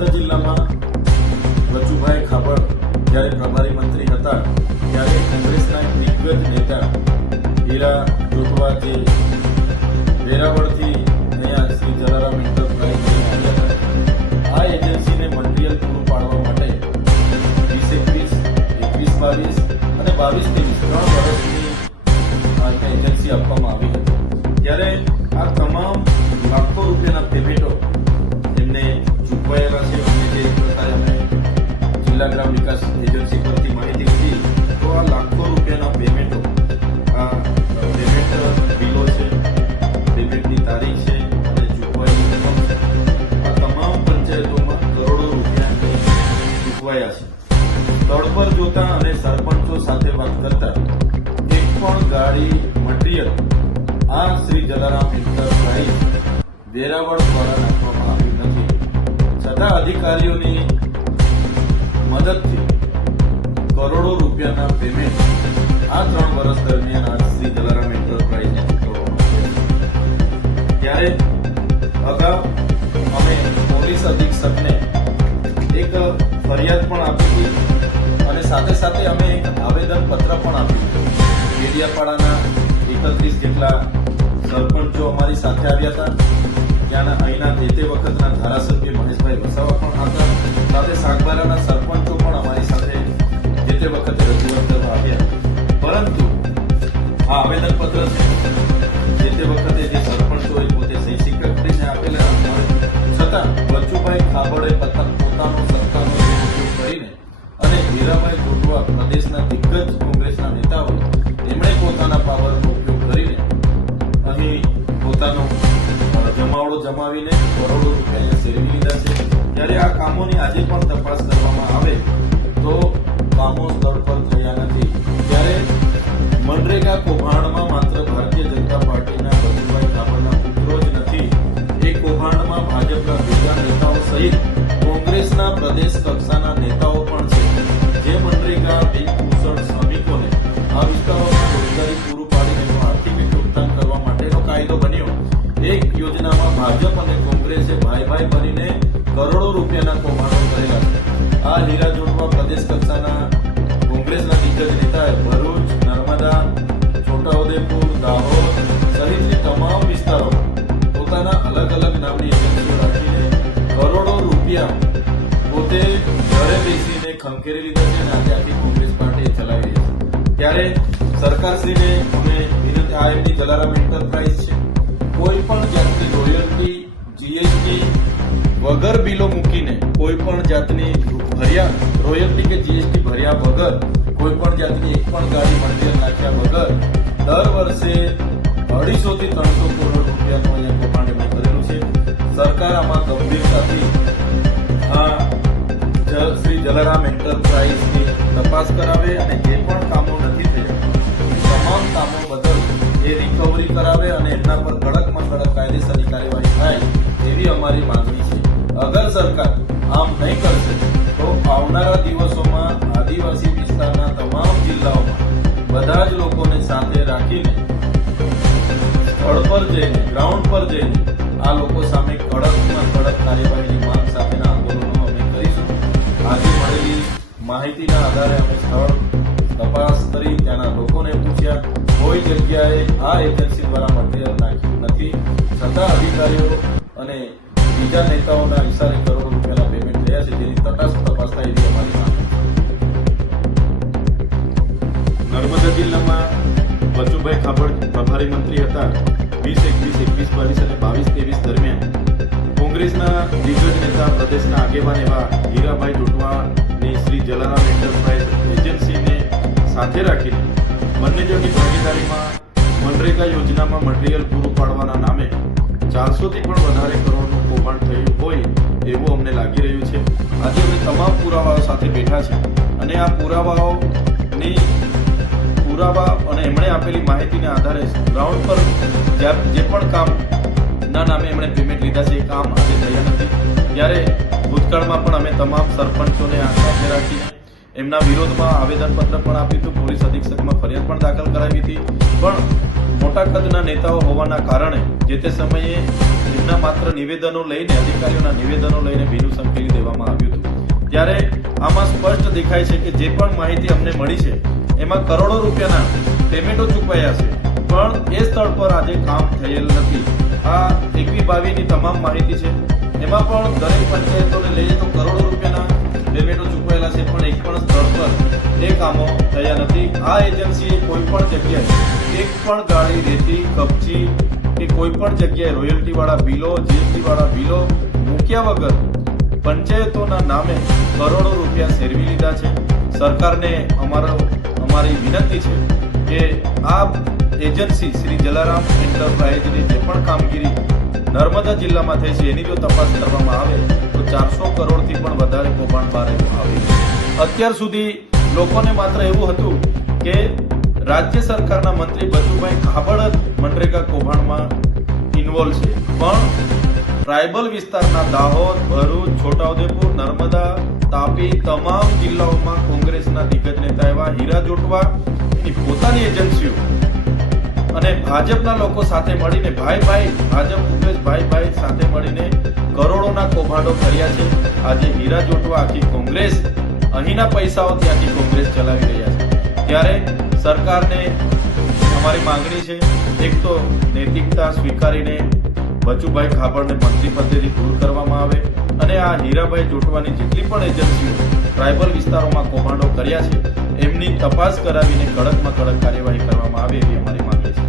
નર્મદા જિલ્લામાં બચુભાઈ ખાબડ જ્યારે પ્રભારી મંત્રી હતા ત્યારે કોંગ્રેસના એક દિગ્ગજ નેતા હીરા જોટવા જે વેરાવળથી અહીંયા શ્રી જલારામ એન્ટરપ્રાઇઝ આવ્યા હતા, આ એજન્સીને મટીરિયલ પૂરું પાડવા માટે 2021, 21, 22 અને 22, 23 ત્રણ વર્ષની એજન્સી આપવામાં આવી હતી. ત્યારે આ તમામ લાખો રૂપિયાના પેમેન્ટો એમને ચૂકવાયેલા છે. અને જે પ્રકારે અમે જિલ્લા ગ્રામ વિકાસ એજન્સી પરથી માહિતી લીધી તો આ લાખો રૂપિયાના પેમેન્ટો, આ પેમેન્ટ બિલો છે, પેમેન્ટની તારીખ છે અને ચૂકવાયેલી રકમ છે. આ તમામ પંચાયતોમાં કરોડો રૂપિયા ચૂકવાયા છે. સ્થળ પર જોતા અને સરપંચો સાથે વાત કરતા એક પણ ગાડી મટીરિયલ આ શ્રી જલારામ એન્ટરપ્રાઇઝ વેરાવળ દ્વારા નાખવામાં આવ્યું નથી. છતાં અધિકારીઓની મદદથી કરોડો રૂપિયાના પેમેન્ટ આ 3 વર્ષ દરમિયાન આ શ્રી જલારામ એન્ટરપ્રાઇઝને ચૂકવવામાં આવ્યા છે. ત્યારે અગાઉ અમે પોલીસ અધિક્ષકને એક ફરિયાદ પણ આપી હતી અને સાથે સાથે અમે એક આવેદન પત્ર પણ આપ્યું. ડેડિયાપાડાના 31 જેટલા સરપંચો અમારી સાથે આવ્યા હતા. ત્યાંના અહીંના તે વખતના ધારાસભ્ય મહેશભાઈ વસાવા પણ હતા. સાથે સાગબારાના સરપંચો પણ અમારી સાથે તે વખતે રજૂઆત કરવા આવ્યા. પરંતુ આ આવેદન પત્ર છે તે વખતે જે સરપંચોએ પોતે સહી સિક્કા કરીને આપેલા છતાં બચુભાઈ ખાબડે પોતાનો સત્તાનો ઉપયોગ કરીને અને હીરાભાઈ જોટવા પ્રદેશના દિગ્ગજ કોંગ્રેસના નેતાઓ તેમણે પોતાના પાવરનો ઉપયોગ કરીને અહીં પોતાનો જમાવડો જમાવીને કરોડો રૂપિયા સેરવી લીધા છે. ત્યારે આ કામોની આજે પણ તપાસ કરવામાં આવે તો કામો સ્થળ પર થયા નથી. ત્યારે મનરેગા કૌભાંડમાં માત્ર ભારતીય જનતા પાર્ટીના બચુભાઈ ખાબડના પુત્રો જ નથી, એ કૌભાંડમાં ભાજપના બીજા નેતાઓ સહિત કોંગ્રેસના પ્રદેશ કક્ષાના નેતાઓ પણ છે. જે મનરેગા બિનકુશળ શ્રમિકોને આ વિસ્તારોમાં રોજગારી પૂરું પાડીને આર્થિક યોગદાન કરવા માટેનો કાયદો બન્યો. એક યોજનામાં ભાજપ અને કોંગ્રેસે ભાઈ બનીને કરોડો રૂપિયાના કૌભાંડો કરેલા છે. આ હીરા જોટવા પ્રદેશ કક્ષાના કોંગ્રેસના દિગ્ગજ નેતાએ ભરૂચ, નર્મદા, છોટાઉદેપુર, દાહોદ સહિતની તમામ વિસ્તારોમાં પોતાના અલગ અલગ નામની એજન્સીઓ રાખીને કરોડો રૂપિયા પોતે ઘરે બેસીને ખંખેરી લીધા છે અને આજે આખી કોંગ્રેસ પાર્ટી ચલાવી રહી છે. ત્યારે સરકારશ્રીને અમે વિનંતી, આ એમની જલારામ એન્ટરપ્રાઇઝ છે, કોઈ પણ જાતની રોયલ્ટી, જીએસટી વગર બિલો મૂકીને કોઈ પણ જાતની રોયલ્ટી કે જીએસટી ભર્યા વગર કોઈ પણ જાતની એક પણ ગાડી મટીરિયલ નાખ્યા વગર દર વર્ષે 250 થી 300 કરોડ રૂપિયાનું અહીંયા કૌભાંડ એમણે કરેલું છે. સરકાર આમાં ગંભીરતાથી આ શ્રી જલારામ એન્ટરપ્રાઇઝની તપાસ કરાવે અને જે પણ કામો નથી થયા તમામ કામો બદલ એ રિકવરી કરાવે અને એમના પર કડકમાં કડક કાયદેસરની કાર્યવાહી થાય એવી અમારી માંગણી છે. અગર સરકાર આમ નહીં કરશે તો આવનારા દિવસોમાં આદિવાસી વિસ્તારના તમામ જિલ્લાઓમાં બધા જ લોકોને સાથે રાખીને સ્થળ પર જઈને, ગ્રાઉન્ડ પર જઈને આ લોકો સામે કડકમાં કડક કાર્યવાહીની માંગ સાથેના આંદોલનો અમે કરીશું. આજે મળેલી માહિતીના આધારે અમે સ્થળ તપાસ કરી ત્યાંના લોકોને પૂછ્યા. કોઈ જગ્યાએ આ એજન્સી દ્વારા મટીરિયલ નાખ્યું નથી, છતાં અધિકારીઓ અને બીજા નેતાઓના ઇશારે કરોડો રૂપિયાના પેમેન્ટ થયા છે, જેની તટસ્થ તપાસ થાય એવી અમારી માંગ છે. નર્મદા જિલ્લામાં બચુભાઈ ખાબડ પ્રભારી મંત્રી હતા. 2021, 21, 22 અને 22, 23 દરમિયાન કોંગ્રેસના દિગ્ગજ નેતા પ્રદેશના આગેવાન એવા હીરાભાઈ જોટવાની શ્રી જલારામ એન્ટરપ્રાઇઝ એજન્સીને સાથે રાખીને બંને જણની ભાગીદારીમાં મનરેગા યોજનામાં મટીરિયલ પૂરું પાડવાના નામે 400 થી પણ વધારે કરોડનું કૌભાંડ થયું હોય એવું અમને લાગી રહ્યું છે. આજે અમે તમામ પુરાવાઓ સાથે બેઠા છે અને આ પુરાવા અને એમણે આપેલી માહિતીના આધારે ગ્રાઉન્ડ પર જે પણ કામના નામે એમણે પેમેન્ટ લીધા છે એ કામ આજે થયા નથી. ત્યારે ભૂતકાળમાં પણ અમે તમામ સરપંચોને આ સાથે રાખીને એમના વિરોધમાં આવેદનપત્ર પણ આપ્યું હતું, પોલીસ અધિક્ષકમાં ફરિયાદ પણ દાખલ કરાવી હતી, પણ મોટા કદના નેતાઓ હોવાના કારણે જે તે સમયે એમના માત્ર નિવેદનો લઈને, અધિકારીઓના નિવેદનો લઈને ભીનું સંકેલી દેવામાં આવ્યું હતું. ત્યારે આમાં સ્પષ્ટ દેખાય છે કે જે પણ માહિતી અમને મળી છે એમાં કરોડો રૂપિયાના પેમેન્ટો ચૂકવાયા છે, પણ એ સ્થળ પર આજે કામ થયેલ નથી. આ 21-22ની તમામ માહિતી છે, એમાં પણ દરેક પંચાયતોને લઈએ તો કરોડો રૂપિયાના પેમેન્ટો ચૂકવાયેલા છે, પણ એક પણ સ્થળ પર એ કામો થયા નથી. આ એજન્સીએ કોઈ પણ જગ્યાએ એક પણ ગાડી રેતી, કપચી કે કોઈ પણ જગ્યાએ રોયલ્ટી વાળા બિલો, જીએસટી વાળા બિલો મૂક્યા વગર પંચાયતોના નામે કરોડો રૂપિયા સેરવી લીધા છે. સરકારને અમારી વિનંતી છે કે આ એજન્સી શ્રી જલારામ એન્ટરપ્રાઇઝની જે પણ કામગીરી નર્મદા જિલ્લામાં થઈ છે એની જો તપાસ કરવામાં આવે તો 400 કરોડથી પણ વધારે કૌભાંડ બહાર આવે. અત્યાર સુધી લોકોને માત્ર એવું હતું કે રાજ્ય સરકારના મંત્રી બચુભાઈ ખાબડ જ મનરેગા કૌભાંડમાં ઇન્વોલ્વ છે, પણ ટ્રાયબલ વિસ્તારના દાહોદ, ભરૂચ, છોટાઉદેપુર, નર્મદા, તાપી તમામ જિલ્લાઓમાં કોંગ્રેસના દિગ્ગજ નેતા એવા હીરા જોટવા એની પોતાની એજન્સીઓ અને ભાજપના લોકો સાથે મળીને ભાજપ ભૂપેશભાઈ સાથે મળીને કરોડોના કૌભાંડો કર્યા છે. આજે હીરા જોટવા આખી કોંગ્રેસ, અહીંના પૈસાઓથી આખી કોંગ્રેસ ચલાવી રહ્યા છે. ત્યારે સરકારને અમારી માંગણી છે, એક તો નૈતિકતા સ્વીકારીને બચુભાઈ ખાબડને મંત્રી પદેથી દૂર કરવામાં આવે અને આ હીરાભાઈ જોટવાની જેટલી પણ એજન્સીઓ ટ્રાયબલ વિસ્તારોમાં કૌભાંડો કર્યા છે એમની તપાસ કરાવીને કડકમાં કડક કાર્યવાહી કરવામાં આવે એવી અમારી માંગણી છે.